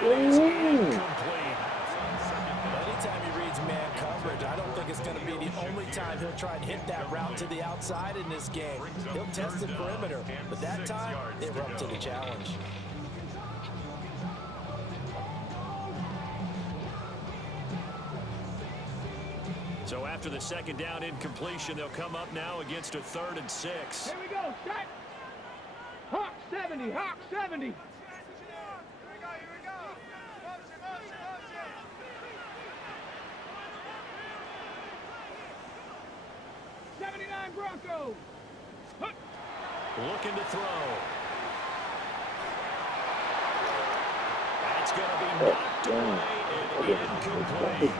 That is incomplete. Anytime he reads man coverage, I don't think it's going to be the only time he'll try and hit that route to the outside in this game. He'll test the perimeter, but that time, they were up to the challenge. So after the second down incompletion, they'll come up now against a 3rd and 6. Here we go, set. Hawk 70, Hawk 70. Here we go, here we go. Motion. 79 Broncos. Looking to throw. That's going to be knocked away and incomplete.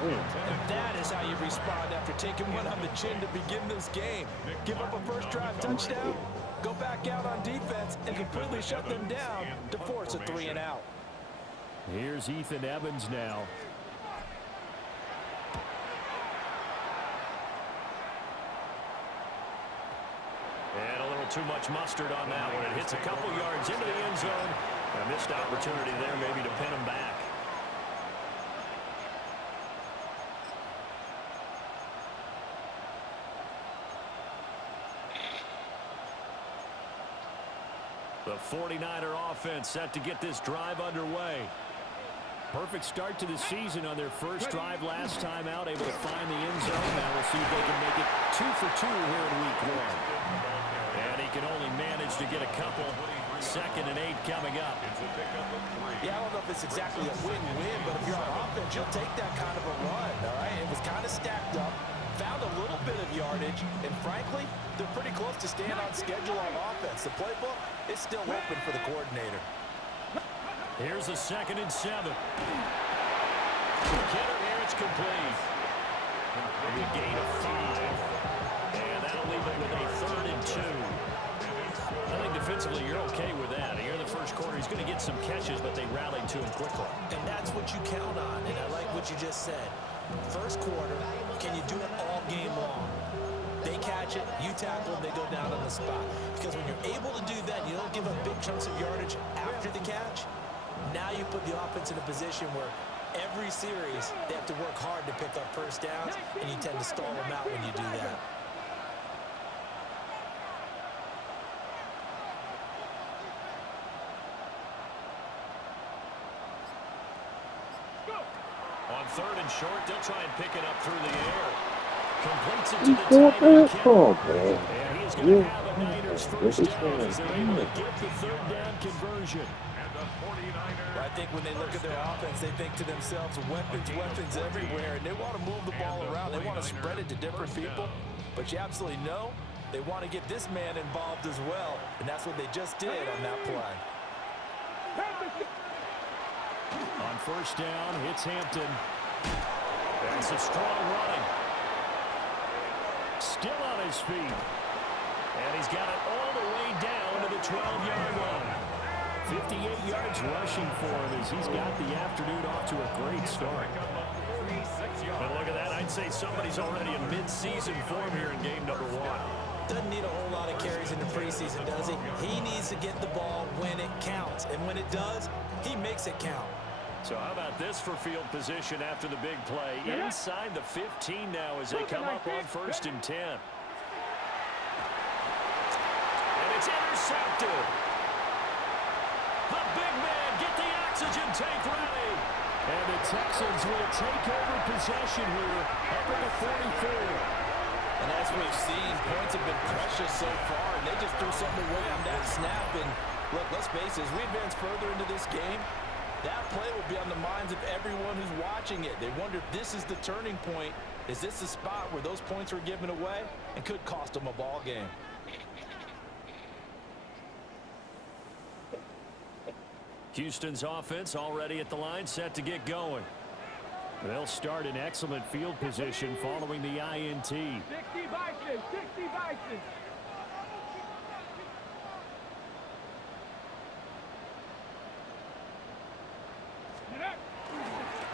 And that is how you respond after taking one on the chin to begin this game. Give up a first drive touchdown, go back out on defense, and completely shut them down to force a 3-and-out. Here's Ethan Evans now. And a little too much mustard on that one. It hits a couple yards into the end zone. A missed opportunity there maybe to pin him back. The 49er offense set to get this drive underway. Perfect start to the season on their first drive last time out, able to find the end zone. Now we'll see if they can make it 2 for 2 here in week 1. And he can only manage to get a couple. 2nd and 8 coming up. Yeah, I don't know if it's exactly a win-win, but if you're on offense, you'll take that kind of a run, all right? It was kind of stacked up, found a little bit of yardage, and frankly, they're pretty close to staying on schedule on offense. The playbook is still open for the coordinator. Here's a 2nd and 7. Kidder here, it's complete. A gain of 5. And that'll leave it with a 3rd and 2. I think defensively you're okay with that. Here in the first quarter, he's going to get some catches, but they rallied to him quickly. And that's what you count on, and I like what you just said. First quarter, can you do it all game long? They catch it, you tackle them, they go down on the spot. Because when you're able to do that, you don't give up big chunks of yardage after the catch. Now you put the offense in a position where every series they have to work hard to pick up first downs, and you tend to stall them out when you do that. On 3rd and short, they'll try and pick it up through the air. Completes it to the tight end. And he's going to have a Niners first down as they're able to get the 3rd down conversion. Well, I think when they look at their offense, they think to themselves, weapons everywhere, and they want to move the ball around. They want to spread it to different people, but you absolutely know they want to get this man involved as well, and that's what they just did on that play. On first down, it's Hampton. That's a strong running. Still on his feet. And he's got it all the way down to the 12-yard line. 58 yards rushing for him as he's got the afternoon off to a great start. But look at that. I'd say somebody's already in mid-season form here in game number 1. Doesn't need a whole lot of carries in the preseason, does he? He needs to get the ball when it counts. And when it does, he makes it count. So how about this for field position after the big play? Inside the 15 now as they come up on 1st and 10. And it's intercepted. The big man, get the oxygen tank ready. And the Texans will take over possession here up at the 44. And as we've seen, points have been precious so far, and they just threw something away on that snap. And look, let's face it, as we advance further into this game, that play will be on the minds of everyone who's watching it. They wonder if this is the turning point. Is this the spot where those points were given away and could cost them a ball game? Houston's offense already at the line, set to get going. They'll start in excellent field position following the INT. 60 Vikings, 60 Vikings.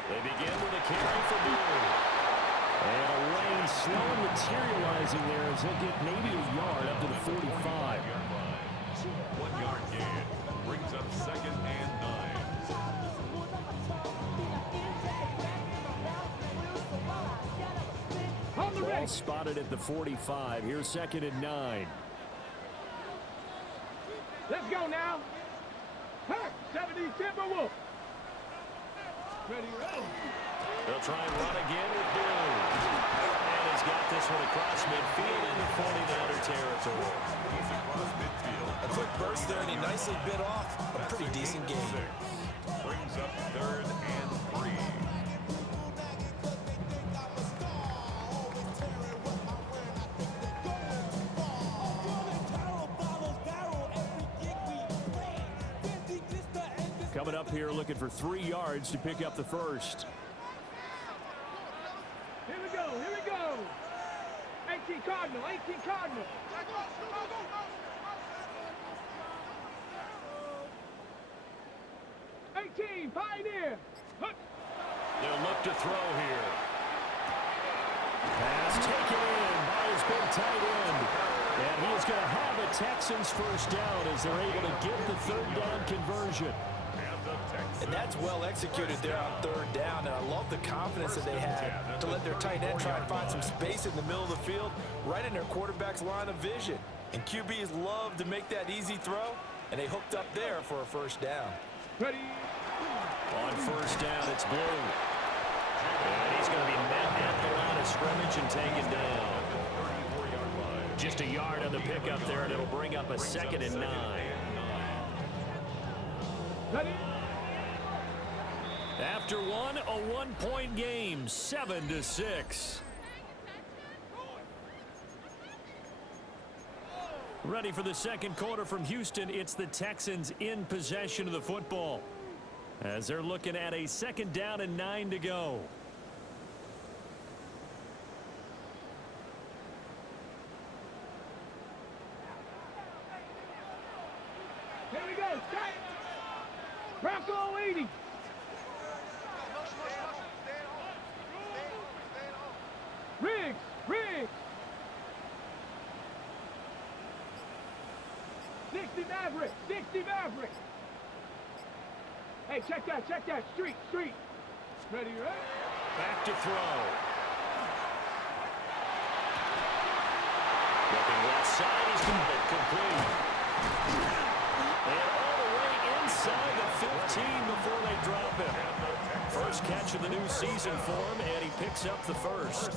They begin with a carry for Blue. And a lane slow materializing there as he'll get maybe a yard up to the 45. 1 yard gain brings up 2nd and 9. ball spotted at the 45. Here's 2nd and 9. Let's go now. 70 Timberwolves. Ready, ready. They'll try and run again with Blue. And he's got this one across midfield into 49er territory. He's across midfield. A quick burst there, and he nicely bit off a pretty decent game. Brings up 3rd and 3. Coming up here looking for 3 yards to pick up the first. Here we go, here we go. 18 Cardinal, 18 Cardinal. 18 Pioneer. They'll look to throw here. Pass taken in by his big tight end. And he is going to have a Texans first down as they're able to get the 3rd down conversion. And that's well executed there on 3rd down. And I love the confidence that they had to let their tight end try and find some space in the middle of the field, right in their quarterback's line of vision. And QBs love to make that easy throw, and they hooked up there for a first down. Ready. On 1st down, it's Blue. And he's going to be met at the line of scrimmage and taken down. Just a yard on the pickup there, and it'll bring up a 2nd and 9. Ready. After one, a 1-point game, 7-6. Ready for the 2nd quarter from Houston. It's the Texans in possession of the football, as they're looking at a 2nd down and 9 to go. Here we go. Tight. Bronco 80. Riggs. Riggs. 60 Maverick. 60 Maverick. Hey, check that. Check that. Street. Street. Ready, ready? Back to throw. Looking left side. He's complete. And all the way inside the 15 before they drop him. First catch of the new season for him, and he picks up the first.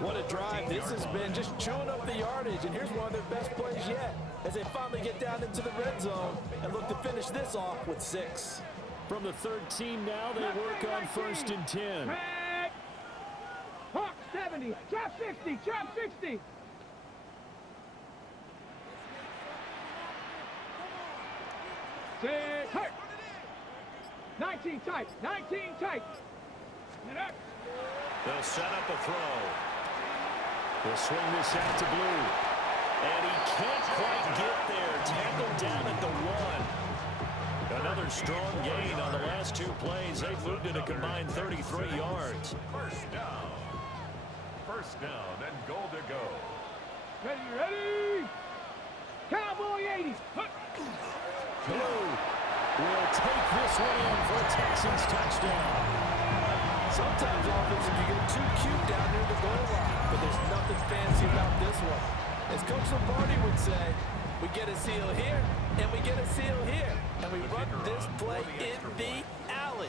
What a drive this has been, just chewing up the yardage. And here's one of their best plays yet, as they finally get down into the red zone and look to finish this off with 6. From the 13 now, they work on 1st and 10. Hey. Hawk 70. Trap 60. Trap 60. Six. Hey. 19 tight. 19 tight. They'll set up a throw. They'll swing this out to Blue. And he can't quite get there. Tackled down at the 1. Another strong gain on the last 2 plays. They've moved it a combined 33 yards. First down. First down and goal to go. Ready, ready. Cowboy 80. Blue will take this one in for a Texans touchdown. Sometimes offenses you get too cute down near the goal line, but there's nothing fancy about this one. As Coach Lombardi would say, we get a seal here, and we get a seal here, and we run this play in the alley.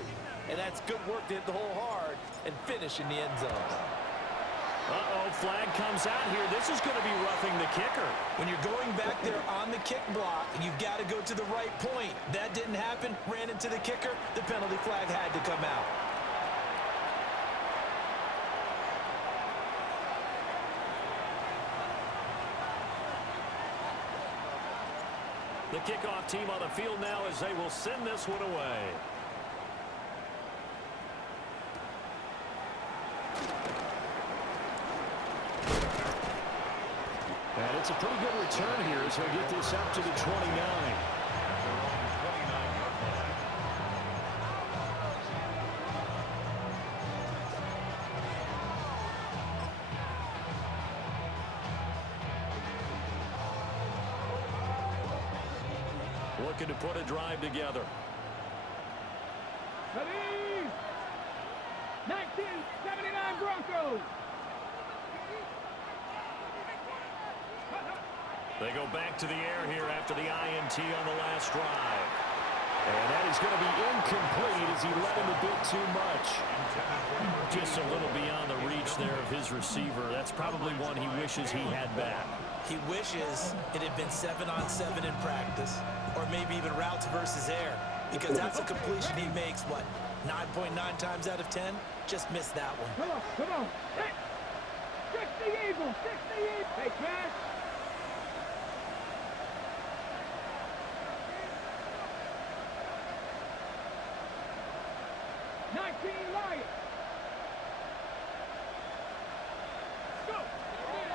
And that's good work to hit the hole hard and finish in the end zone. Uh-oh, flag comes out here. This is going to be roughing the kicker. When you're going back there on the kick block, you've got to go to the right point. That didn't happen, ran into the kicker. The penalty flag had to come out. The kickoff team on the field now as they will send this one away. And it's a pretty good return here as he'll get this up to the 29. Looking to put a drive together. Ready. 1979 Broncos. They go back to the air here after the INT on the last drive. And that is going to be incomplete as he led him a bit too much. Just a little beyond the reach there of his receiver. That's probably one he wishes he had back. He wishes it had been 7-on-7 in practice, or maybe even routes versus air, because that's a completion he makes, what, 9.9 times out of 10? Just missed that one. Come on, come on. Hey, 60 Eagles, 60 Eagles. Hey, Cash.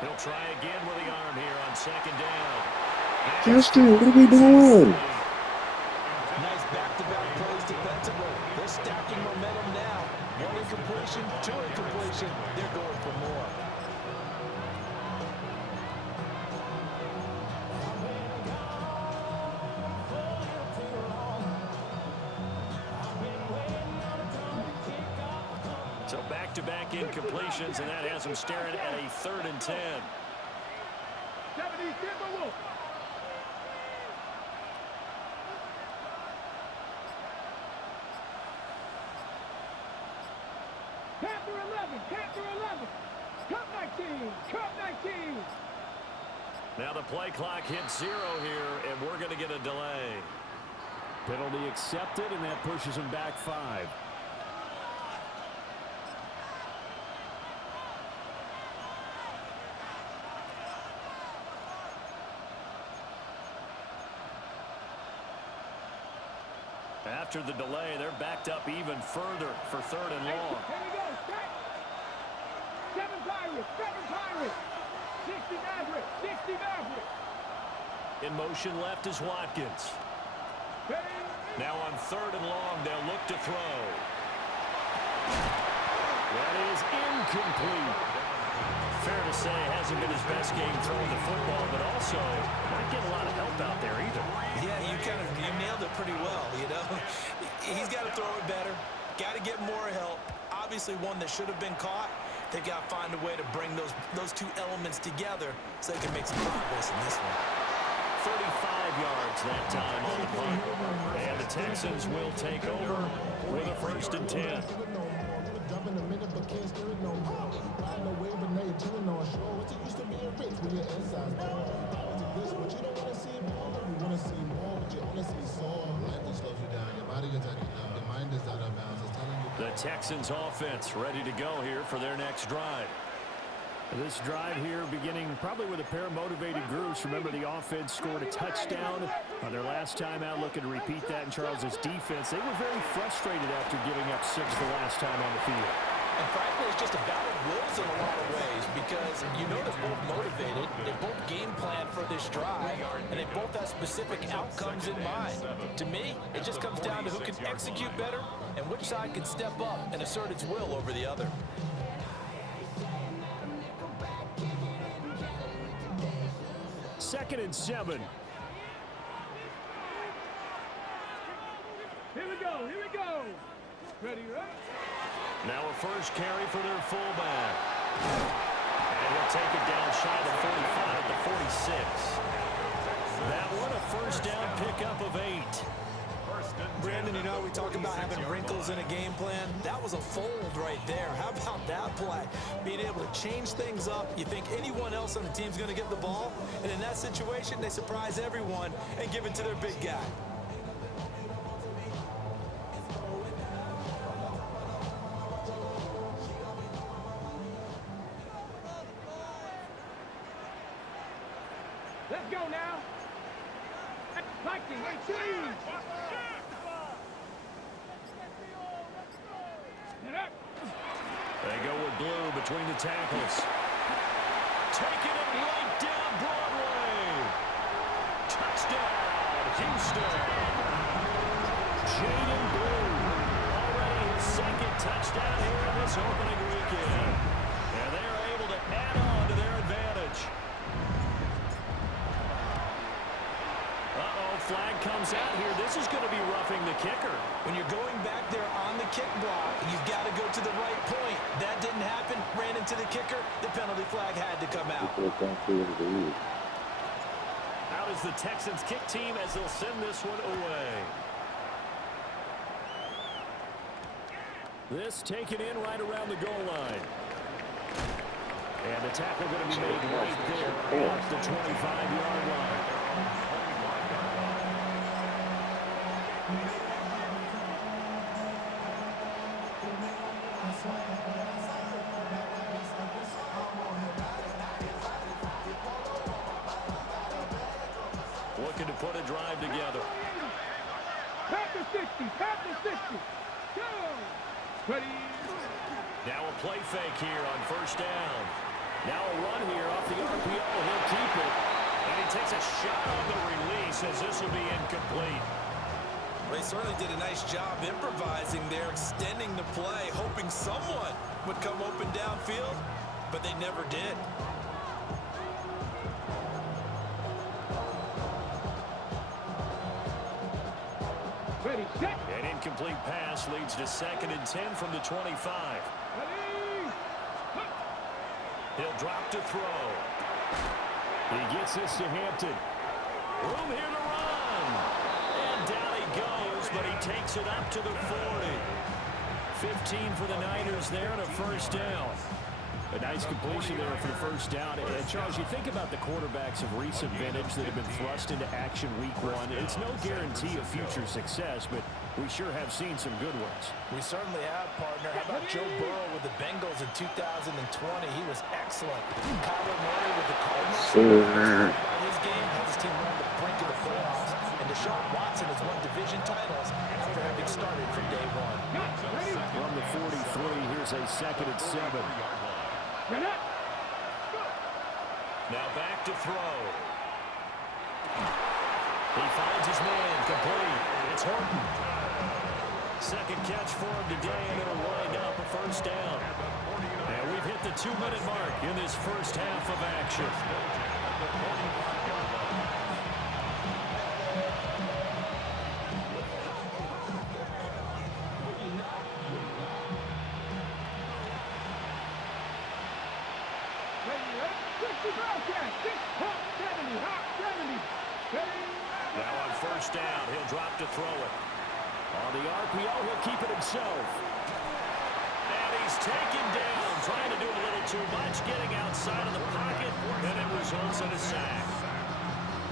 He'll try again with the arm here on second down. Justin, what are we doing? Nice back-to-back plays defensively. They're stacking momentum now. One incompletion, two incompletion. They're going for more. So back-to-back incompletions, and that has him staring at a 3rd and 10. 70 Timberwolves. Panther 11, Panther 11. Cup 19, Cup 19. Now the play clock hits 0 here, and we're going to get a delay. Penalty accepted, and that pushes him back 5. After the delay, they're backed up even further for 3rd and long. Here we go, set. 7 Pirates. 60 Mavericks. In motion left is Watkins. Now on 3rd and long, they'll look to throw. That is incomplete. Fair to say, hasn't been his best game throwing the football, but also not getting a lot of help out there either. Yeah, you nailed it pretty well, you know. He's got to throw it better. Got to get more help. Obviously one that should have been caught. They've got to find a way to bring those two elements together so they can make some progress in this one. 35 yards that time on the punt. And the Texans will take over with a 1st and 10. The Texans offense ready to go here for their next drive. This drive here beginning probably with a pair of motivated groups. Remember, the offense scored a touchdown on their last time out, looking to repeat that in Charles's defense. They were very frustrated after giving up 6 the last time on the field. And frankly, it's just a battle of wills in a lot of ways because you know they're both motivated, they both game plan for this drive, and they both have specific outcomes in mind. To me, it just comes down to who can execute better and which side can step up and assert its will over the other. Second and 7. Here we go. Ready, right? Now a first carry for their fullback. And he'll take it down shy of the 45 at the 46. That one a first down pickup of 8. Brandon, you know, we talk about having wrinkles in a game plan. That was a fold right there. How about that play? Being able to change things up. You think anyone else on the team's going to get the ball, and in that situation, they surprise everyone and give it to their big guy. Let's go now. 19, 18. They go with blue between the tackles. Taking it right down Broadway. Touchdown, Houston. Jaden Blue. Already his 2nd touchdown here in this opening weekend. And they are able to add on to their advantage. Flag comes out here. This is going to be roughing the kicker. When you're going back there on the kick block, you've got to go to the right point. That didn't happen. Ran into the kicker. The penalty flag had to come out. is the Texans kick team as they'll send this one away. This taken in right around the goal line. And the tackle going to be made right there at the 25-yard line. Looking to put a drive together. Pat the 60, pat the 60. Go! Ready? Now a play fake here on first down. Now a run here off the RPO. He'll keep it. And he takes a shot on the release as this will be incomplete. They certainly did a nice job improvising there, extending the play, hoping someone would come open downfield, but they never did. Ready, set. An incomplete pass leads to 2nd and 10 from the 25. Ready? He'll drop to throw. He gets this to Hampton. Room here to run. And down he goes, but he takes it up to the 40. 15 for the Niners there and a first down. A nice completion there for the first down. And Charles, you think about the quarterbacks of recent vintage that have been thrust into action week 1. It's no guarantee of future success, but we sure have seen some good ones. We certainly have, partner. How about Joe Burrow with the Bengals in 2020? He was excellent. Kyler Murray with the Cardinals. His game has his team on the brink of the playoffs. And Deshaun Watson has won division titles after having started from day 1. From the 43, here's a 2nd and 7. Now back to throw. He finds his man, complete. It's Horton. Second catch for him today, and it'll wind up a first down. And we've hit the 2-minute mark in this first half of action. Now on first down, he'll drop to throw it. On the RPO, he'll keep it himself. And he's taken down, trying to do a little too much, getting outside of the pocket, and it results in a sack.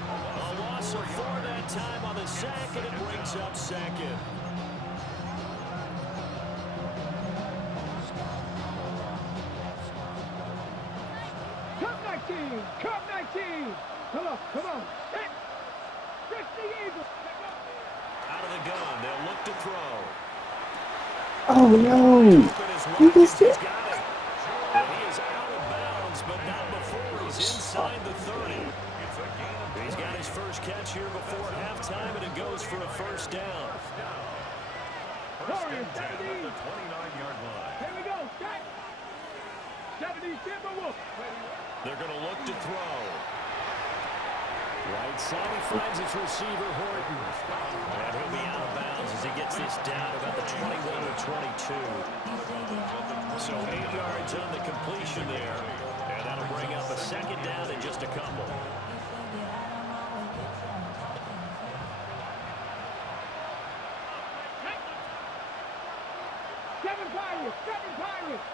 A loss of 4 that time on the sack, and it brings up 2nd. Cup 19! Come on, come on! Hit! 60 Eagles! Out of the gun, they'll look to throw. Oh no! You missed it. And he is out of bounds, but not before he's inside the 30. He's got his first catch here before halftime, and it goes for a first down. First and 10 at the 29-yard line. Here we go, set! 70 Timberwolves! They're going to look to throw. Right side, he finds his receiver, Horton. And he'll be out of bounds as he gets this down about the 21 or 22. So 8 yards on the completion there. And that'll bring up a second down in just a couple. Seven Pirates!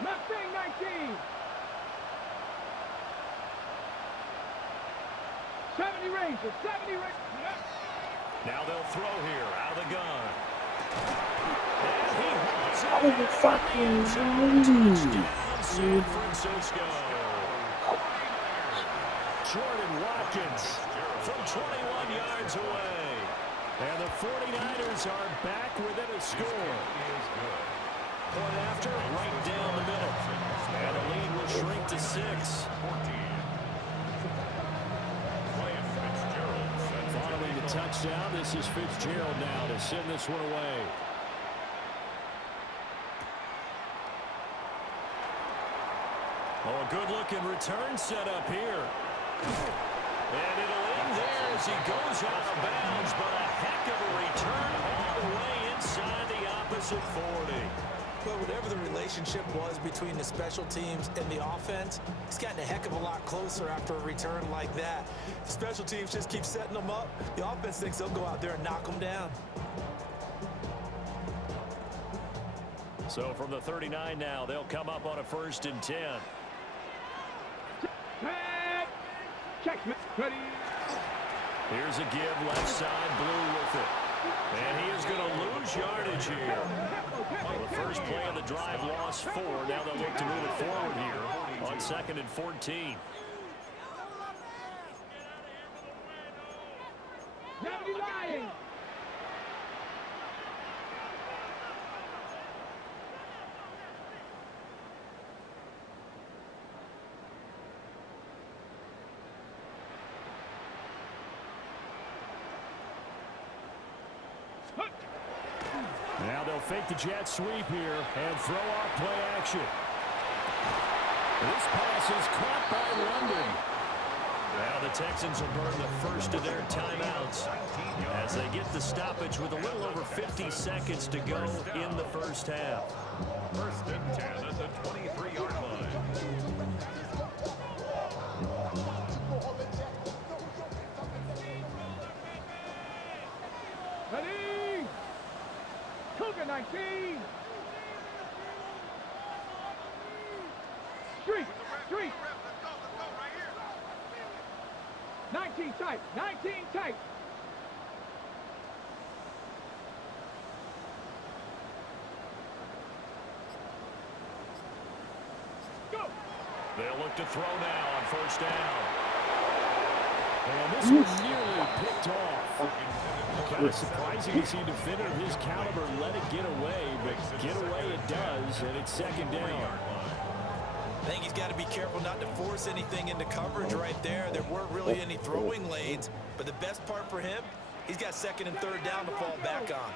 Mustang 19! 70 Rangers! 70 Rangers! Now they'll throw here, out of the gun. And he hauls it. Oh, fucking Touchdown, San Francisco. Jordan Watkins from 21 yards away. And the 49ers are back within a score. Point after, right down the middle. And the lead will shrink to 6. Following the touchdown, this is Fitzgerald now to send this one away. Oh, a good-looking return set up here. And it'll end there as he goes out of bounds, but a heck of a return all the way inside the opposite 40. Well, whatever the relationship was between the special teams and the offense, it's gotten a heck of a lot closer after a return like that. The special teams just keep setting them up. The offense thinks they'll go out there and knock them down. So from the 39 now, they'll come up on a 1st and 10. Check, ready. Here's a give left side, Blue with it. And he is going to lose yardage here. Well, the first play of the drive lost 4. Now they'll look to move it forward here on 2nd and 14. Never be lying. Now they'll fake the jet sweep here and throw off play action. This pass is caught by London. Now the Texans will burn the first of their timeouts as they get the stoppage with a little over 50 seconds to go in the first half. 1st and 10 at the 23-yard line. Ready. Cougar 19. Street. 19 tight. 19 tight. Go. They'll look to throw now on 1st down. And this was nearly picked off. Kind of surprising to see a defender of his caliber let it get away, but get away it does, and it's 2nd down. I think he's got to be careful not to force anything into coverage right there. There weren't really any throwing lanes, but the best part for him, he's got 2nd and 3rd down to fall back on.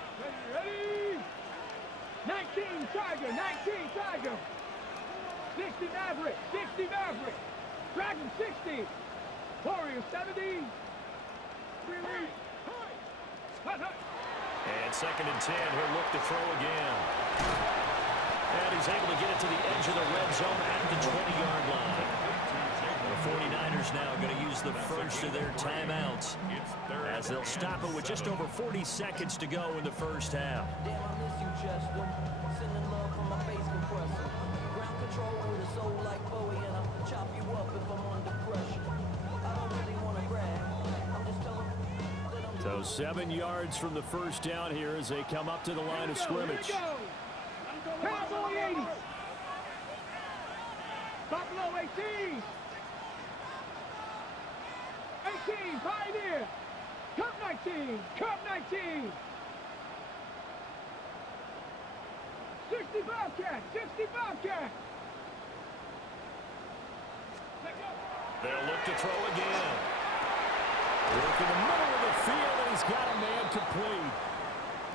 Ready. 19 Tiger. 19 Tiger. 60 Maverick. 60 Maverick. Dragon 60. Warrior 70. And 2nd and 10, he'll look to throw again. And he's able to get it to the edge of the red zone at the 20-yard line. The 49ers now going to use the first of their timeouts as they'll stop it with just over 40 seconds to go in the first half. Damn, I miss you, Chester. Sending love from my face compressor. Ground control with a soul like Bowie, and I'll chop you up if I'm under pressure. I don't really want to brag. I'm just telling that I'm... So 7 yards from the first down here as they come up to the line of scrimmage. Cowboy 80. Buffalo 18. 18, Pioneer. Cup 19. Cup 19. 60 Bobcat. 60 Bobcat. They'll look to throw again. Work in the middle of the field, and he's got a man complete.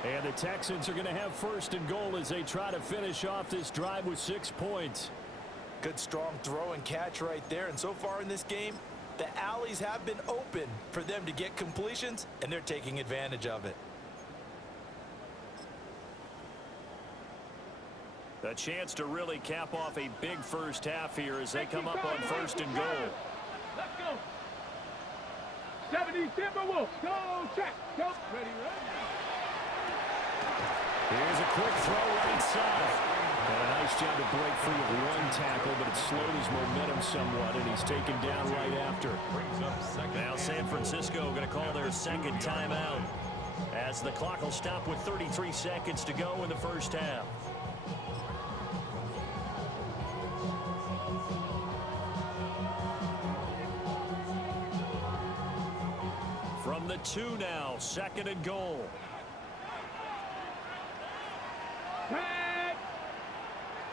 And the Texans are going to have 1st and goal as they try to finish off this drive with 6 points. Good, strong throw and catch right there. And so far in this game, the alleys have been open for them to get completions, and they're taking advantage of it. A chance to really cap off a big first half here as they come up on 1st and goal. Let's go. 70 Timberwolves. Go check. Go. Ready, Here's a quick throw right side. And a nice job to break free of 1 tackle, but it slowed his momentum somewhat, and he's taken down right after. Now San Francisco going to call their 2nd timeout as the clock will stop with 33 seconds to go in the first half. From the 2 now, 2nd and goal. Tag.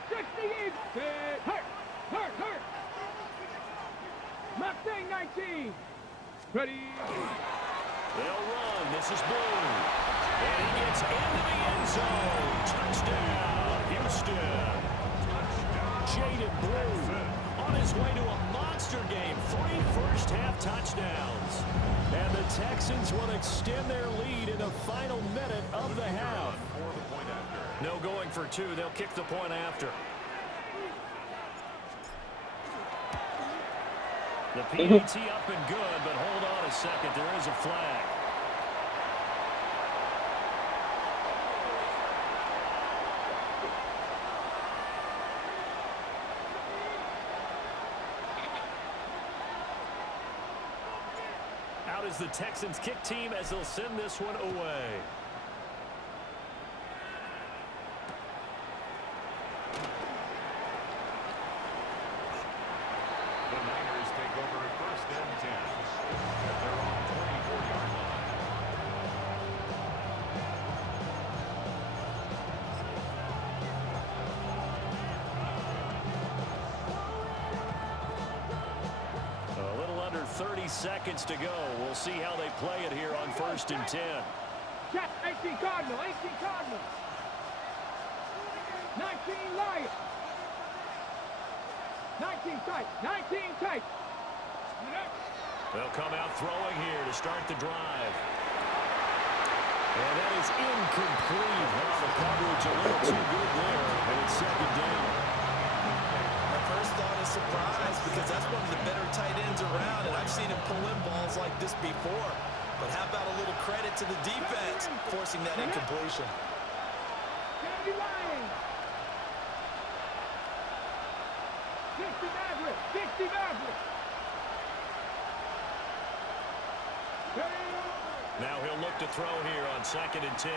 68. Hurt. Mustang 19. Ready. They'll run. This is Blue. And he gets into the end zone. Touchdown, Houston. Jaden Blue on his way to a monster game. 3 first-half touchdowns. And the Texans will extend their lead in the final minute of the half. No going for two. They'll kick the point after. The PAT up and good, but hold on a second. There is a flag. Out is the Texans kick team as they'll send this one away. The Niners take over at 1st and 10. They're on 24-yard line. A little under 30 seconds to go. We'll see how they play it here on 1st and 10. Check, 18 Cardinal, 18 Cardinal. 19 Lion. 19 tight, 19 tight. They'll come out throwing here to start the drive. And that is incomplete. Well, the coverage a little too good there, and it's 2nd down. My first thought is surprise because that's one of the better tight ends around, and I've seen him pull in balls like this before. But how about a little credit to the defense forcing that incompletion? 70 Lion. 60 Maverick, 60 Maverick. Now he'll look to throw here on 2nd and 10.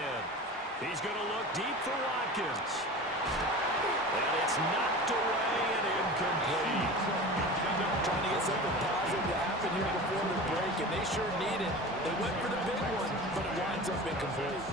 He's going to look deep for Watkins. And it's knocked away and incomplete. Trying to get something positive to happen here before the break, and they sure need it. They went for the big one, but it winds up incomplete.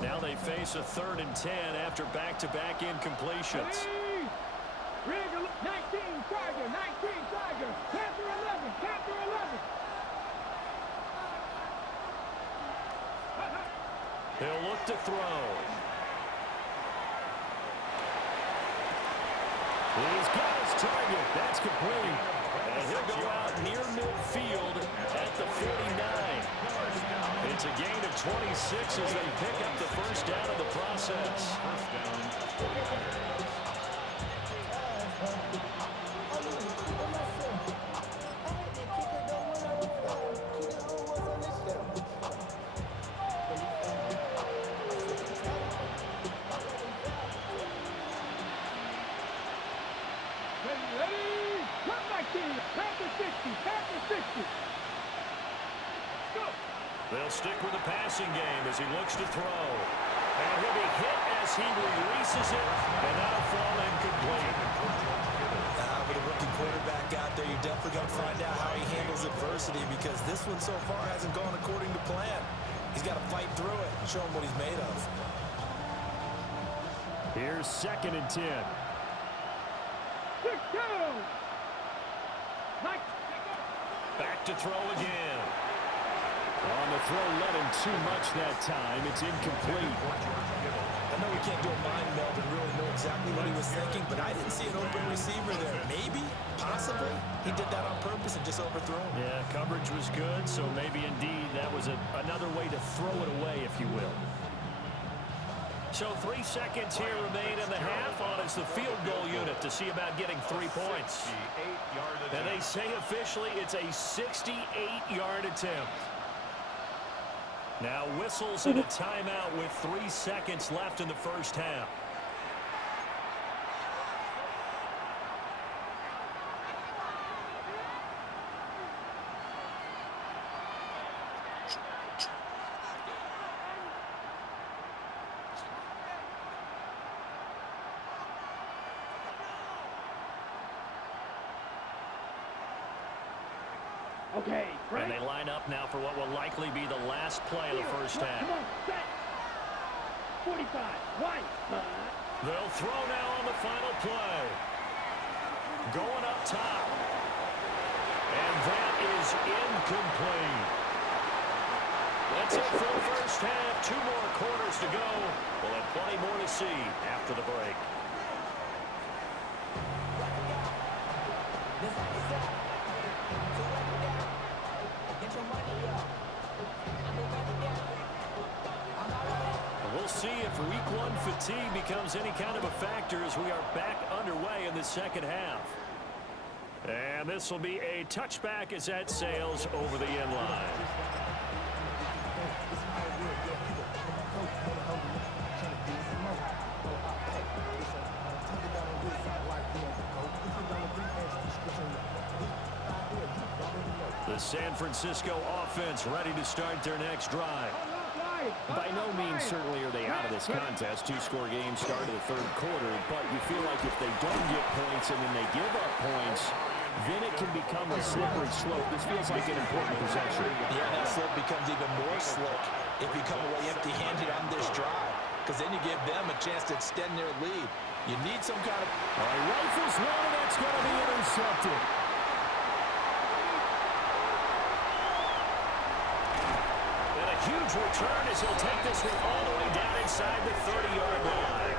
Now they face a 3rd and 10 after back-to-back incompletions. 19 Tiger, 19 Tiger. Panther 11, Panther 11. He'll look to throw. He's got his target. That's complete. And he'll go out near midfield at the 49. It's a gain of 26 as they pick up the 1st down in the process. Ready? Come back here. Panther 60, Panther 60. Go. They'll stick with the passing game as he looks to throw. And he'll be hit as he releases it, and that'll fall incomplete. With a rookie quarterback out there, you're definitely going to find out how he handles adversity because this one so far hasn't gone according to plan. He's got to fight through it and show him what he's made of. Here's 2nd and 10. 6 down. Back to throw again. On the throw, let him too much that time. It's incomplete. I know we can't do a mind meld and really know exactly what he was thinking, but I didn't see an open receiver there. Maybe, possibly, he did that on purpose and just overthrew him. Yeah, coverage was good, so maybe indeed that was another way to throw it away, if you will. So 3 seconds here remain in the half on as the field goal unit to see about getting 3 points. And they say officially it's a 68-yard attempt. Now whistles and a timeout with 3 seconds left in the 1st half. Okay, And they line up now for what will likely be the last play of the 1st half. Come on, set. 45, one. They'll throw now on the final play. Going up top. And that is incomplete. That's it for the first half. 2 more quarters to go. We'll have plenty more to see after the break. We'll see if week 1 fatigue becomes any kind of a factor as we are back underway in the second half. And this will be a touchback as that sails over the end line. The San Francisco offense ready to start their next drive. By no means certainly are they out of this contest. 2-score game start of the third quarter, but you feel like if they don't get points and then they give up points, then it can become a slippery slope. This feels like an important possession. Yeah, that slope becomes even more slick if you come away empty-handed on this drive, because then you give them a chance to extend their lead. You need some kind of... All right, rifles one, and that's going to be intercepted. Huge return as he'll take this one all the way down inside the 30-yard line.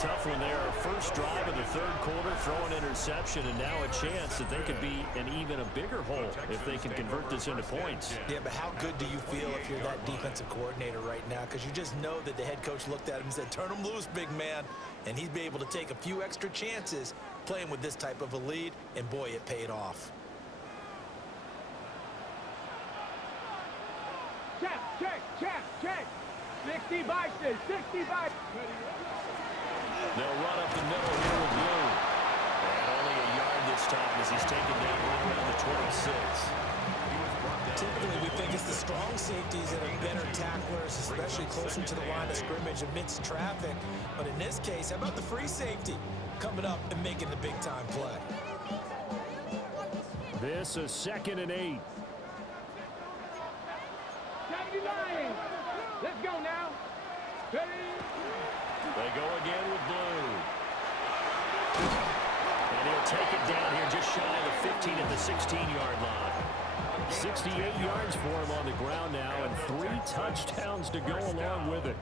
Tough one there. First drive of the third quarter, throw an interception, and now a chance that they could be in even a bigger hole if they can convert this into points. Yeah, but how good do you feel if you're that defensive coordinator right now? Because you just know that the head coach looked at him and said, turn him loose, big man. And he'd be able to take a few extra chances playing with this type of a lead, and boy, it paid off. Check. 60 boxes, 60 boxes. They'll run up the middle here with Blue. And only a yard this time as he's taken down right around the 26. Typically, we think it's the strong safeties that are better tacklers, especially closer to the line of scrimmage amidst traffic. But in this case, how about the free safety coming up and making the big-time play? This is 2nd and 8. 79. Let's go now. Ready? They go again with Blue. And he'll take it down here just shy of the 15 at the 16-yard line. 68 yards for him on the ground now, and 3 touchdowns to go along with it.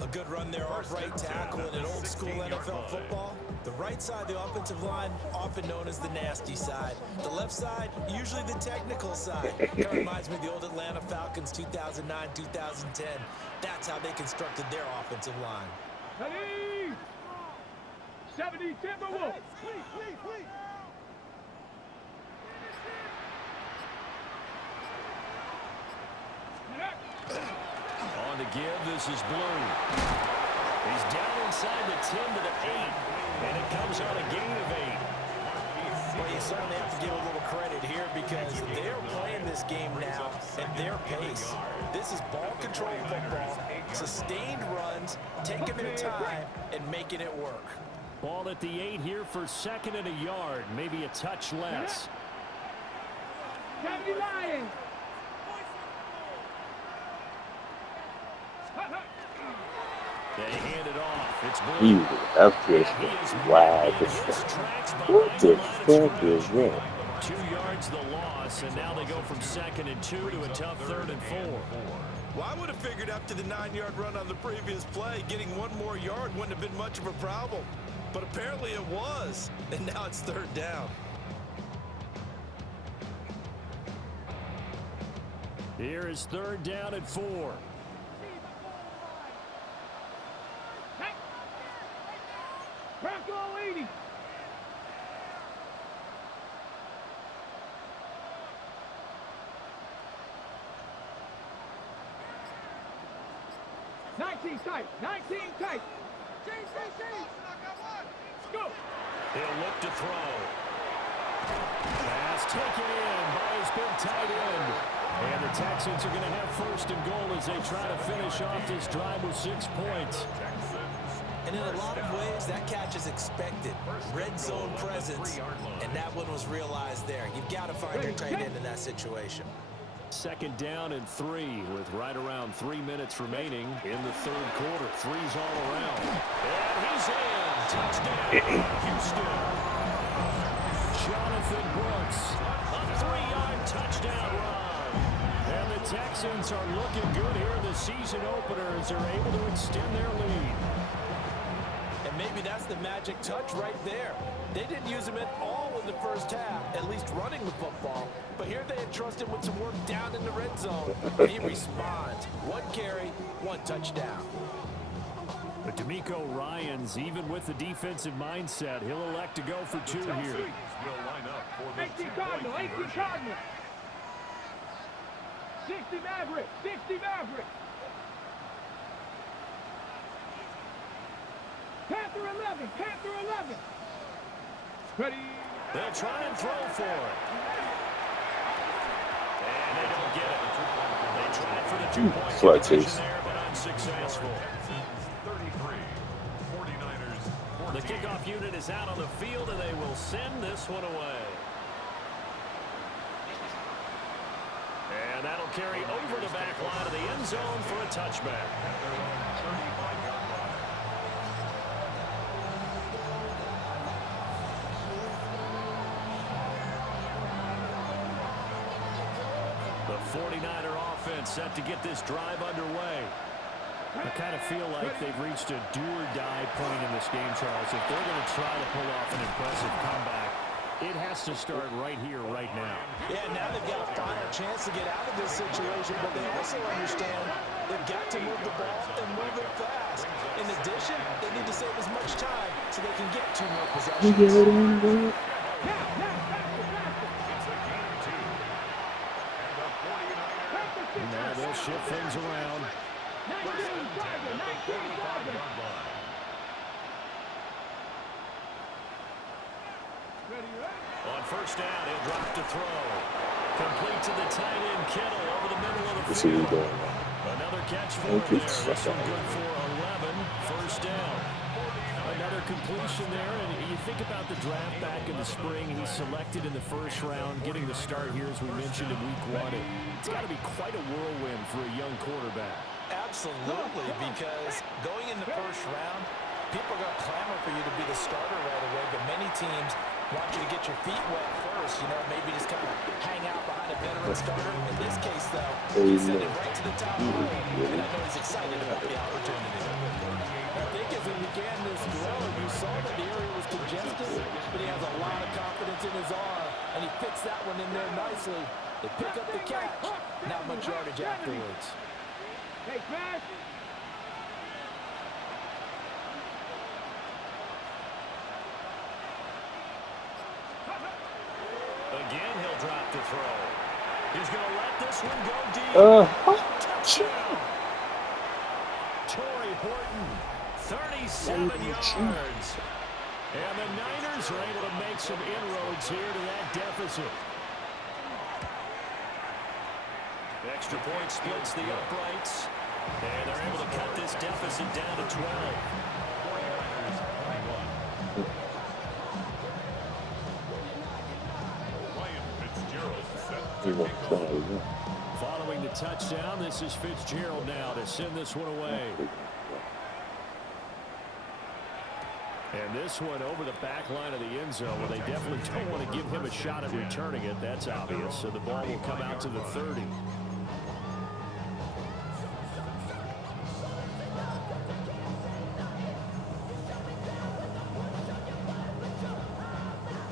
A good run there off right tackle in an old-school NFL football. The right side of the offensive line, often known as the nasty side. The left side, usually the technical side. Kind of reminds me of the old Atlanta Falcons 2009, 2010. That's how they constructed their offensive line. 70 Timberwolves. On the give, this is Blue. He's down inside the 10 to the 8, and it comes on a gain of 8. Well, you certainly have to give a little credit here because they're playing this game now at their pace. This is ball control football, sustained runs, taking their time, and making it work. Ball at the 8 here for 2nd and a yard, maybe a touch less. 70 Lions. They hand it off. It's Blue. You up this wide. What the fuck is that? 2 yards the loss, and now they go from 2nd and 2 to a tough 3rd and 4. Well, I would have figured after the 9-yard run on the previous play, getting 1 more yard wouldn't have been much of a problem. But apparently it was, and now it's 3rd down. Here is 3rd down at 4. Bronco 80. Tight. 19 tight. Go. He'll look to throw. Pass taken in by his big tight end. And the Texans are going to have 1st and goal as they try to finish off this drive with 6 points. And in a lot of ways, that catch is expected. Red zone presence, and that one was realized there. You've got to find your tight end in that situation. 2nd down and 3 with right around 3 minutes remaining in the 3rd quarter. 3's all around. And he's in. Touchdown, Houston. Jonathan Brooks, a 3-yard touchdown run. And the Texans Texans are looking good here in the season opener as they're able to extend their lead. And maybe that's the magic touch right there. They didn't use him at all in the first half, at least running the football. But here they entrust him with some work down in the red zone. And he responds. 1 carry, 1 touchdown. But D'Amico Ryans, even with the defensive mindset, he'll elect to go for 2 here. Will line up for the 18 Cardinal, 18 Cardinal. 60 Maverick, 60 Maverick. Panther 11, Panther 11. Ready. They'll try and throw for it. And they don't get it. They tried for the 2-point conversion there, but unsuccessful. 33. 49ers. The kickoff unit is out on the field, and they will send this one away. And that'll carry over the back line of the end zone for a touchback. The 49er offense set to get this drive underway. I kind of feel like they've reached a do-or-die point in this game, Charles. If they're going to try to pull off an impressive comeback, it has to start right here, right now. Yeah, now they've got a final chance to get out of this situation, but they also understand they've got to move the ball and move it fast. In addition, they need to save as much time so they can get 2 more possessions. Now they'll shift things around. 19 Tiger, 19 Tiger. On first down, he'll drop to throw. Complete to the tight end, Kittle, over the middle of the What's he field. doing? Another catch for him there. This one good for 11. First down. Another completion there, and you think about the draft back in the spring. He's selected in the first round, getting the start here, as we mentioned, in week 1. It's got to be quite a whirlwind for a young quarterback. Absolutely, because going in the first round, people are going to clamor for you to be the starter right away, but many teams want you to get your feet wet first, maybe just kind of hang out behind a veteran starter. In this case, though, he's sent it right to the top row, and I know he's excited about the opportunity. I think as he began this throw, you saw that the area was congested, but he has a lot of confidence in his arm, and he fits that one in there nicely. They pick up the catch, not much yardage afterwards. Hey, smash. Again, he'll drop to throw. He's going to let this one go deep. Touchdown. Torrey Horton, 37 yards. And the Niners are able to make some inroads here to that deficit. Extra point splits the uprights. And they're able to cut this deficit down to 12. Following the touchdown, this is Fitzgerald now to send this one away. And this one over the back line of the end zone, where they definitely don't want to give him a shot at returning it. That's obvious. So the ball will come out to the 30.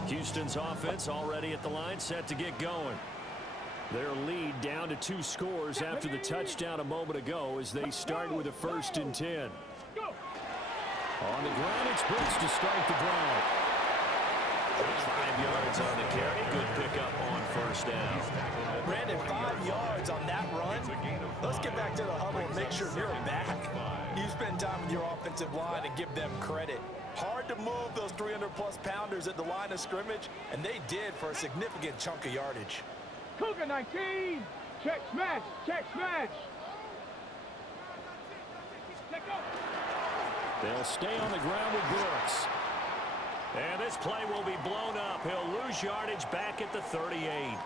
Houston's offense already at the line, set to get going. Their lead down to 2 scores after the touchdown a moment ago as they start with a 1st and 10. On the ground, it's Brooks to start the drive. 5 yards on the carry. Good pickup on first down. Brandon, 5 yards on that run. Let's get back to the huddle and make sure you're back. You spend time with your offensive line and give them credit. Hard to move those 300-plus pounders at the line of scrimmage, and they did for a significant chunk of yardage. Cougar 19. Check smash. Check smash. Let go. They'll stay on the ground with Brooks. And this play will be blown up. He'll lose yardage back at the 38.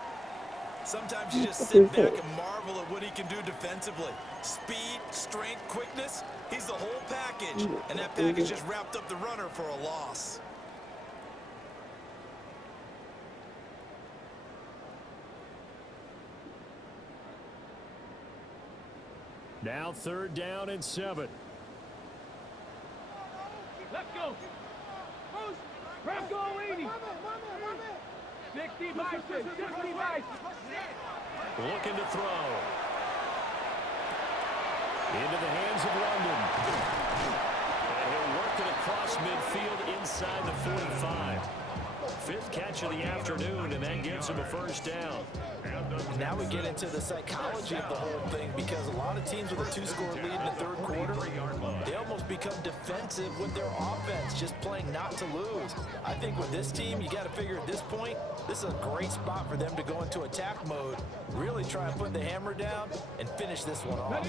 Sometimes you just sit back and marvel at what he can do defensively. Speed, strength, quickness, he's the whole package. And that package just wrapped up the runner for a loss. Now 3rd down and 7. Let's go. Let's go, 80. 60 biceps, 60 biceps. Looking to throw. Into the hands of London. And he'll work it across midfield inside the 45. 5th catch of the afternoon, and that gives him a 1st down. Now we get into the psychology of the whole thing, because a lot of teams with a 2-score lead in the 3rd quarter, they almost become defensive with their offense, just playing not to lose. I think with this team, you got to figure at this point, this is a great spot for them to go into attack mode, really try and put the hammer down and finish this one off.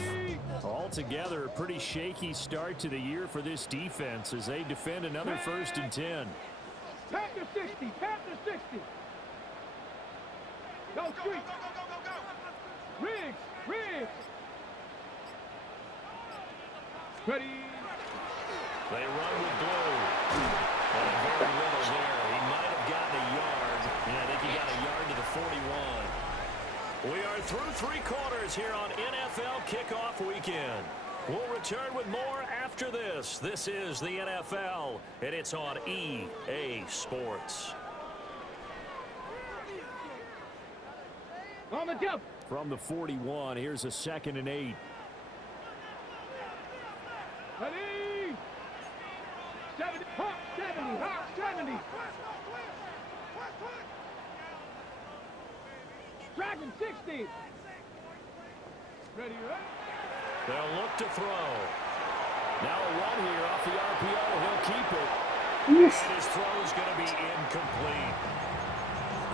Altogether, a pretty shaky start to the year for this defense as they defend another 1st and 10. Panther 60, Panther 60. Go, street. Riggs, Riggs. Ready. They run with blue. And very little there. He might have gotten a yard. Yeah, I think he got a yard to the 41. We are through 3 quarters here on NFL Kickoff Weekend. We'll return with more after this. This is the NFL, and it's on EA Sports. On the jump. From the 41, here's a 2nd and 8. Ready. 70, Hawk 70, Hawk 70. Dragon 60. Ready, right? They'll look to throw. Now a run here off the RPO. He'll keep it. Yes. And his throw is going to be incomplete.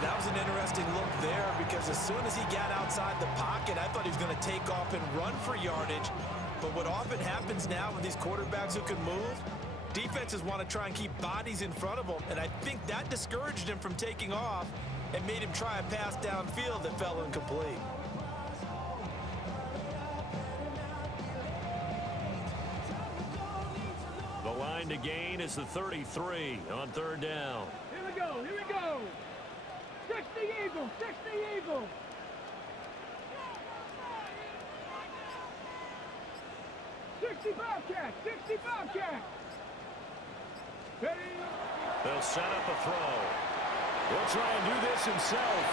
That was an interesting look there, because as soon as he got outside the pocket, I thought he was going to take off and run for yardage. But what often happens now with these quarterbacks who can move, defenses want to try and keep bodies in front of them, and I think that discouraged him from taking off and made him try a pass downfield that fell incomplete. The line to gain is the 33 on 3rd down. Here we go, here we go. 60 Eagles, 60 Eagles. 60 Bobcat, 60 Bobcat. Ready. They'll set up a throw. He'll try and do this himself.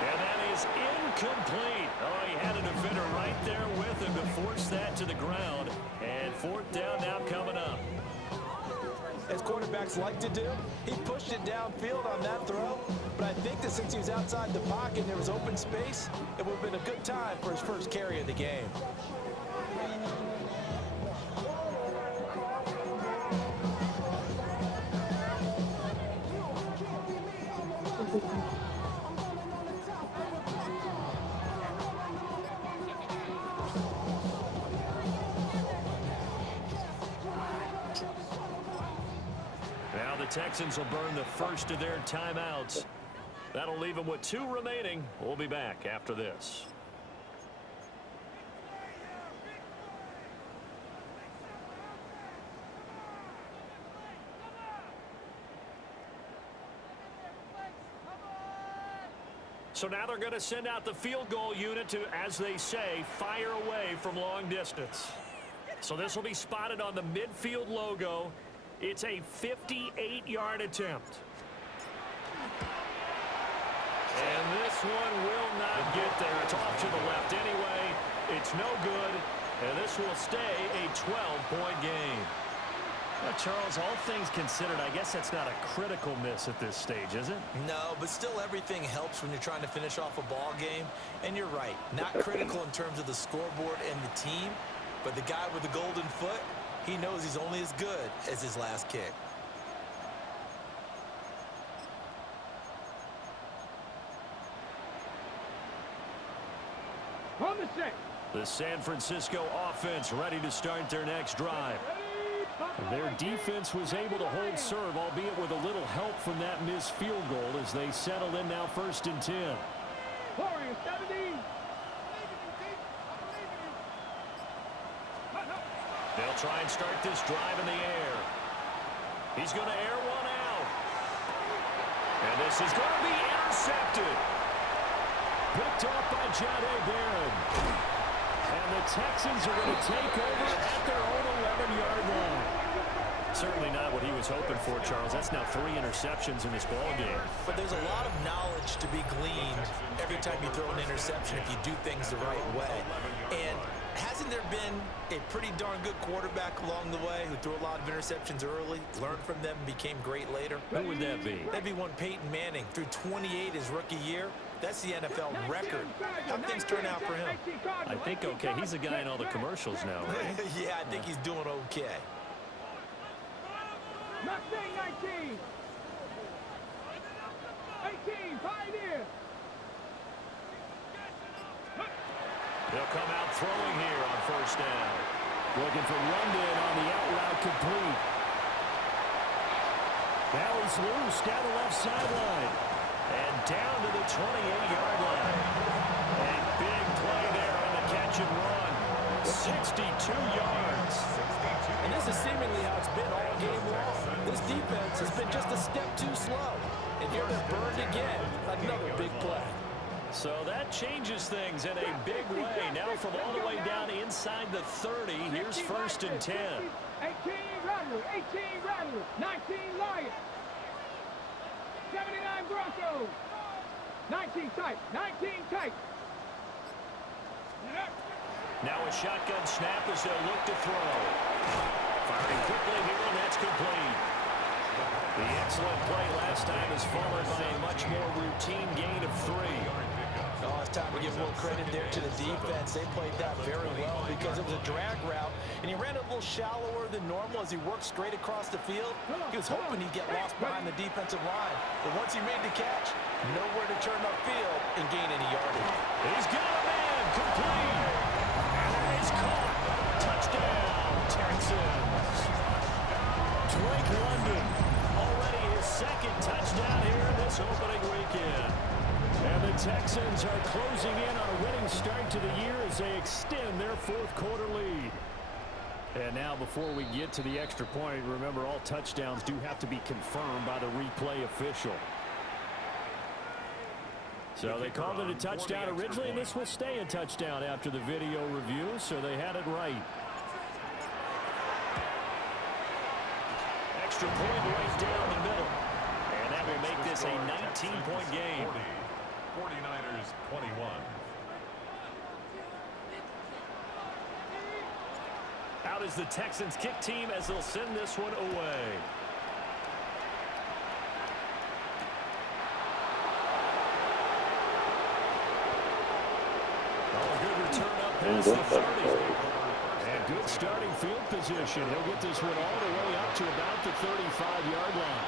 And that is incomplete. Oh, he had a defender right there with him to force that to the ground. And 4th down now coming up. As quarterbacks like to do, he pushed it downfield on that throw, but I think that since he was outside the pocket and there was open space, it would have been a good time for his first carry of the game. Now the Texans will burn the first of their timeouts. That'll leave them with 2 remaining. We'll be back after this. So now they're going to send out the field goal unit to, as they say, fire away from long distance. So this will be spotted on the midfield logo. It's a 58-yard attempt. And this one will not get there. It's off to the left anyway. It's no good. And this will stay a 12-point game. Now, Charles, all things considered, I guess that's not a critical miss at this stage, is it? No, but still everything helps when you're trying to finish off a ball game. And you're right, not critical in terms of the scoreboard and the team, but the guy with the golden foot, he knows he's only as good as his last kick. On the set. The San Francisco offense ready to start their next drive. Their defense was able to hold serve, albeit with a little help from that missed field goal as they settle in now 1st and 10. Warriors 70. They'll try and start this drive in the air. He's going to air one out. And this is going to be intercepted. Picked off by Jahdae Barron. And the Texans are going to take over at their own 11-yard line. Certainly not what he was hoping for, Charles. That's now 3 interceptions in this ball game. But there's a lot of knowledge to be gleaned every time you throw an interception if you do things the right way. And hasn't there been a pretty darn good quarterback along the way who threw a lot of interceptions early, learned from them, became great later? Who would that be? That'd be one Peyton Manning. Threw 28 his rookie year. That's the NFL record. How'd things turn out for him? I think okay. He's the guy in all the commercials now, right? Yeah, I think he's doing okay. Mustang 19. 18, Pioneer. They'll come out throwing here on first down. Looking for London on the out route complete. Now he's loose down the left sideline. And down to the 28-yard line. And big play there on the catch and run. 62 yards. And this is seemingly how it's been all game long. This defense has been just a step too slow. And here they're burned again. Another big play. So that changes things in a big way. Now from all the way down inside the 30, here's first and 10. 18 Rattler, 18 Rattler, 19 Lion. 79 Broncos. 19 tight, 19 tight. Now a shotgun snap as they'll look to throw. Firing quickly here, and that's complete. The excellent play last time is followed by a much more routine gain of 3. Oh, it's time to give a little credit there to the defense. They played that very well because it was a drag route, and he ran it a little shallower than normal as he worked straight across the field. He was hoping he'd get lost behind the defensive line, but once he made the catch, nowhere to turn upfield and gain any yardage. He's got a man, complete. And that is caught. Touchdown, Texans. Drake London, already his second touchdown here this opening weekend. And the Texans are closing in on a winning start to the year as they extend their fourth quarter lead. And now before we get to the extra point, remember all touchdowns do have to be confirmed by the replay official. So they called it a touchdown originally, and this will stay a touchdown after the video review, so they had it right. Extra point right down the middle. And that will make this a 19-point game. 49ers 21. Out is the Texans kick team as they'll send this one away. A good return up past the 30. And good starting field position. He'll get this one all the way up to about the 35-yard line.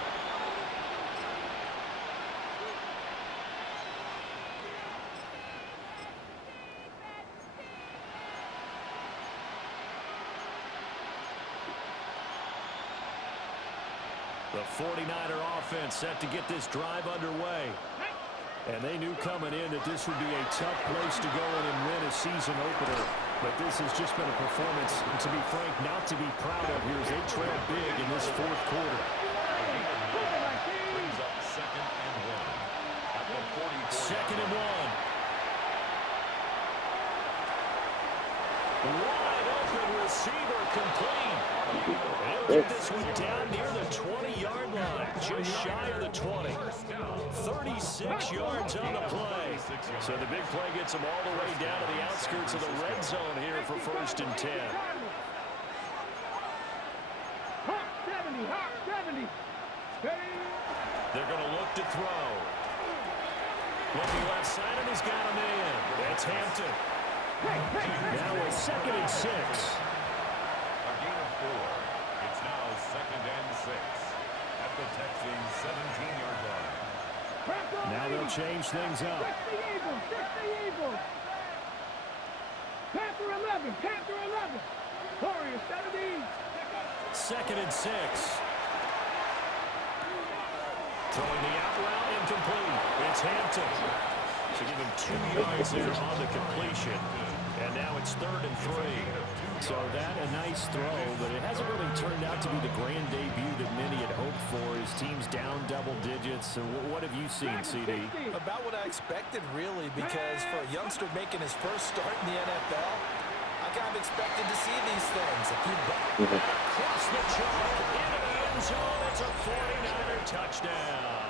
The 49er offense set to get this drive underway. And they knew coming in that this would be a tough place to go in and win a season opener. But this has just been a performance, to be frank, not to be proud of here as they trail big in this fourth quarter. Brings up second and 1. At the 44. Second and 1. Wide open receiver complete. He'll get this one down near the 20-yard line, just shy of the 20. 36 yards on the play. So the big play gets them all the way down to the outskirts of the red zone here for first and 10. Hawk 70, Hawk 70. They're going to look to throw. Looking left side, and he's got a man. That's Hampton. Now a second and 6. A gain of 4. It's now second and 6. At the Texans' 17-yard line. Now they'll change things up. 60 Eagles, 60 Eagles. Panther 11, Panther 11. Warriors 70. Second and 6. Throwing the out route, incomplete. It's Hampton. So give him 2 yards there on the completion. And now it's third and 3. So that a nice throw, but it hasn't really turned out to be the grand debut that many had hoped for. His team's down double digits. So what have you seen, CD? About what I expected, really, because for a youngster making his first start in the NFL, I kind of expected to see these things. A few Across the chalk, into the end zone. It's a 49er touchdown.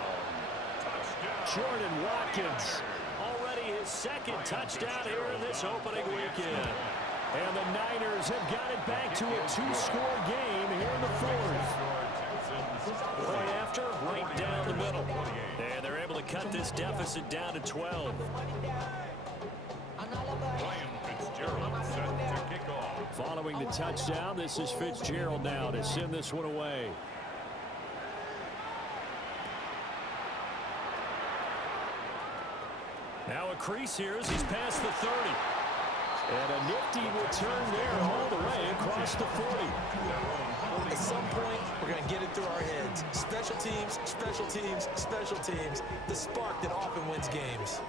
Jordan Watkins, already his second touchdown here in this opening weekend. And the Niners have got it back to a two-score game here in the fourth. Right after, right down the middle. And they're able to cut this deficit down to 12. Following the touchdown, this is Fitzgerald now to send this one away. Now a crease here as he's past the 30. And a nifty return there all the way across the 40. At some point, we're going to get it through our heads. Special teams, special teams, special teams. The spark that often wins games.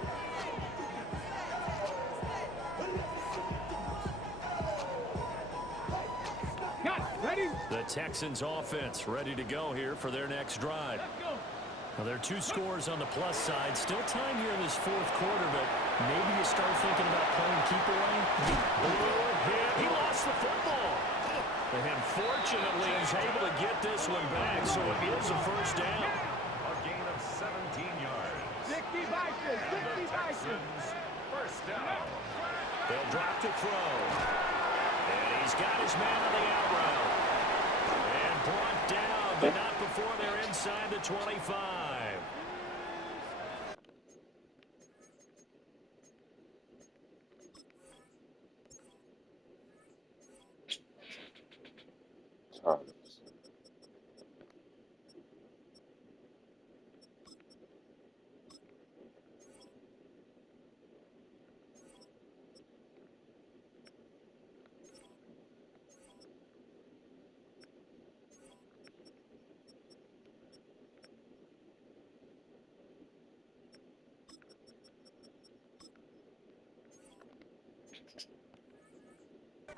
Ready? The Texans offense ready to go here for their next drive. Now, there are two scores on the plus side. Still time here in this fourth quarter, but maybe you start thinking about playing keep away. He lost the football. And fortunately, he's able to get this one back, so it is a first down. A gain of 17 yards. 60 Bison, 60 Bison. First down. They'll drop to throw. And he's got his man on the out route. And brought down, but not before they're inside the 25.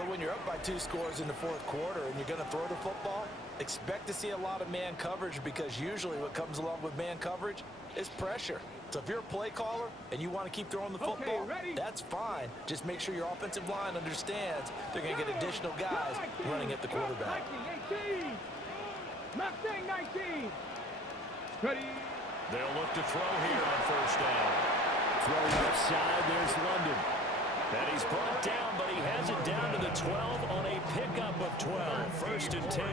When you're up by 2 scores in the fourth quarter and you're going to throw the football, expect to see a lot of man coverage, because usually what comes along with man coverage is pressure. So if you're a play caller and you want to keep throwing the football, that's fine. Just make sure your offensive line understands they're going to get additional guys running at the quarterback. 19, 18. Mustang 19. Ready? They'll look to throw here on first down. Throw left side, there's London. And he's brought down, but he has it down to the 12 on a pickup of 12. First and 10.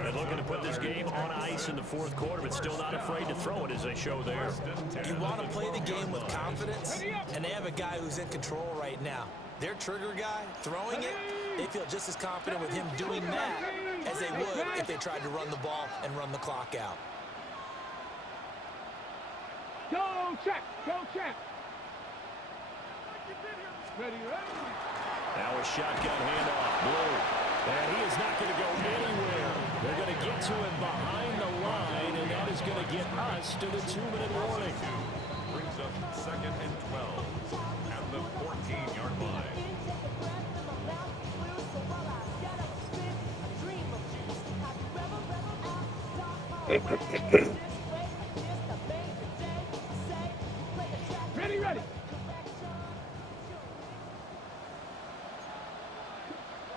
They're looking to put this game on ice in the fourth quarter, but still not afraid to throw it as they show there. You want to play the game with confidence, and they have a guy who's in control right now. Their trigger guy, throwing it, they feel just as confident with him doing that as they would if they tried to run the ball and run the clock out. Go check, go check. Ready, ready. Now a shotgun handoff, Blue. And he is not going to go anywhere. They're going to get to him behind the line, and that is going to get us to the 2-minute warning. Brings up second and 12 at the 14-yard line. Ready, ready.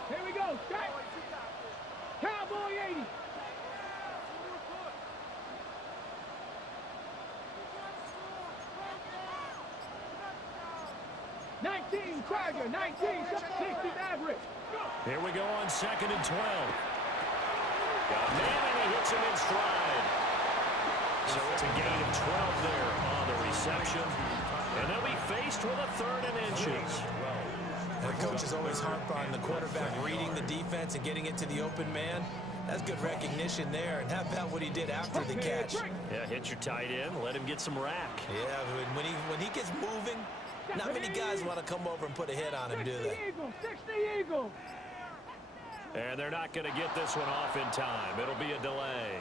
Here we go. Strike. Cowboy 80. Charger, 19, 60 average. Here we go on second and 12. Got a man, and he hits him in stride. So it's a gain of 12 there on the reception. And they'll be faced with a third and inches. The coach is always harp on the quarterback reading the defense and getting it to the open man. That's good recognition there. And how about what he did after the catch? Yeah, hit your tight end, let him get some rack. Yeah, when he gets moving, not many guys want to come over and put a hit on him, do they? 60 Eagle. And they're not going to get this one off in time. It'll be a delay.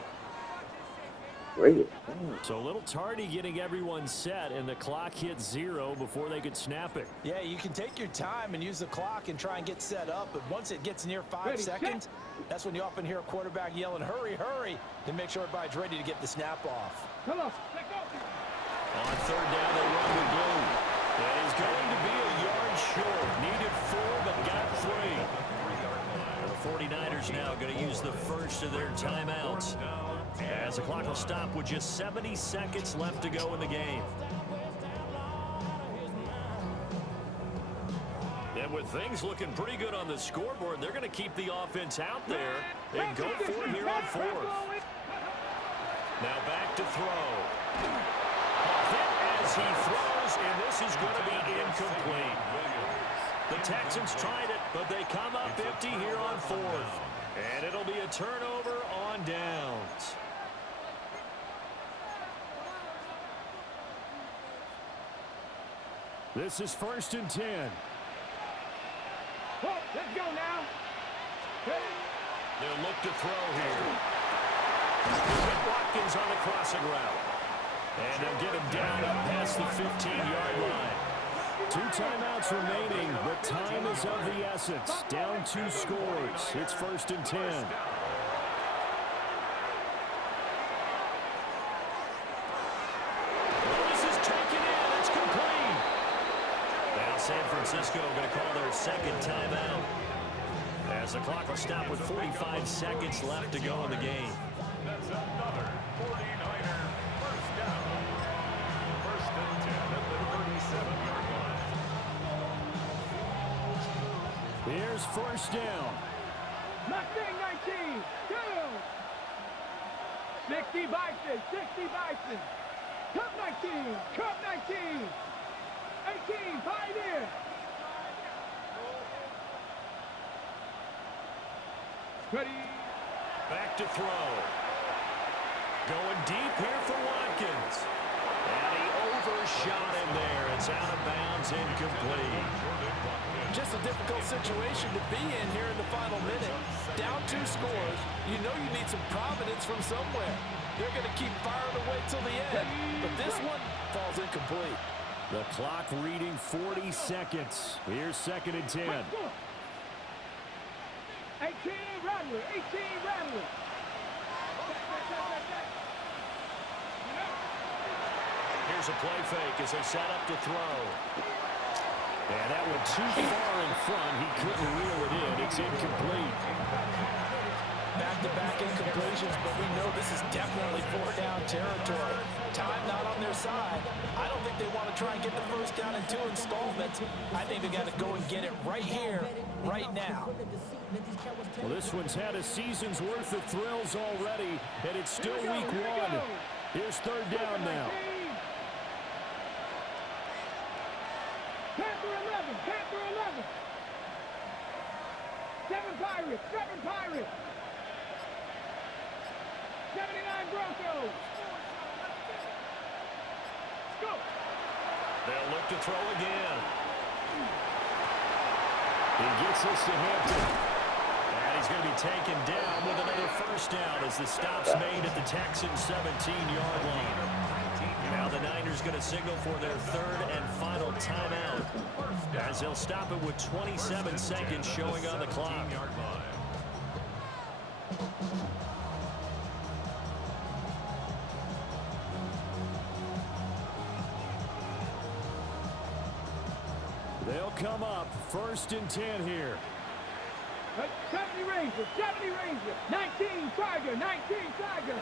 So a little tardy getting everyone set, and the clock hit 0 before they could snap it. Yeah, you can take your time and use the clock and try and get set up, but once it gets near 5 seconds, that's when you often hear a quarterback yelling, hurry, hurry, to make sure everybody's ready to get the snap off. Come on. On third down, they run with Blue. And he's going to be a yard short. Needed 4 the first of their timeouts. As the clock will stop with just 70 seconds left to go in the game. And with things looking pretty good on the scoreboard, they're going to keep the offense out there and go for it here on fourth. Now back to throw. A hit as he throws, and this is going to be incomplete. The Texans tried it, but they come up empty here on fourth. And it'll be a turnover on downs. This is 1st and 10. Oh, let's go now. They'll look to throw here. Watkins on the crossing route. And they'll get him down up past the 15-yard line. 2 timeouts remaining, but time is of the essence. Down 2 scores. It's 1st and 10. This is taken in. It's complete. Now San Francisco going to call their second timeout, as the clock will stop with 45 seconds left to go in the game. That's another 49er first down. 1st and 10 at the 37-yard line. Here's 1st down. Mustang 19, go! 60 Bison, 60 Bison. Cup 19, Cup 19. 18, Pioneer. Ready. Back to throw. Going deep here for Watkins. And he overshot him there. It's out of bounds, incomplete. Just a difficult situation to be in here in the final minute. Down 2 scores. You know you need some providence from somewhere. They're going to keep firing away till the end. But this one falls incomplete. The clock reading 40 seconds. Here's 2nd and 10. 18 Rattler, 18 Rattler. Here's a play fake as they set up to throw. And that went too far in front. He couldn't reel it in. It's incomplete. Back-to-back incompletions, but we know this is definitely 4-down territory. Time not on their side. I don't think they want to try and get the first down in 2 installments. I think they got to go and get it right here, right now. Well, this one's had a season's worth of thrills already, and it's still week 1. Here's 3rd down now. Panther 11, Panther 11. 7 Pirates, 7 Pirates. 79 Broncos. Go. They'll look to throw again. He gets this to Hampton. And he's going to be taken down with another 1st down as the stop's made at the Texans' 17-yard line. Now the Niners going to signal for their 3rd and final timeout, as they'll stop it with 27 seconds showing on the clock. They'll come up 1st and 10 here. 70 Ranger, 70 Ranger. 19 Tiger, 19 Tiger.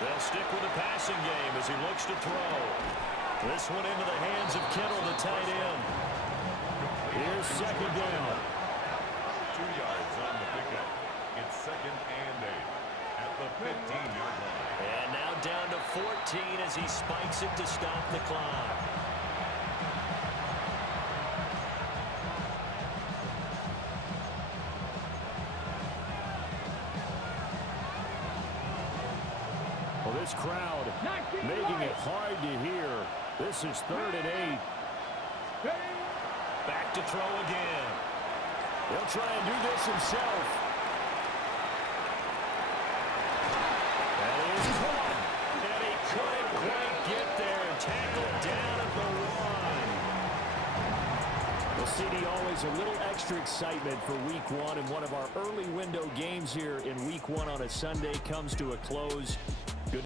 They'll stick with the passing game as he looks to throw. This one into the hands of Kittle, the tight end. Here's 2nd down. 2 yards on the pickup. It's 2nd and 8 at the 15-yard line. And now down to 14 as he spikes it to stop the clock. Well, this crowd making it hard to hear. This is 3rd and 8. Back to throw again. He'll try and do this himself. That is caught. And he couldn't quite get there. Tackled down at the 1. Well, CD, always a little extra excitement for week 1. And one of our early window games here in week 1 on a Sunday comes to a close.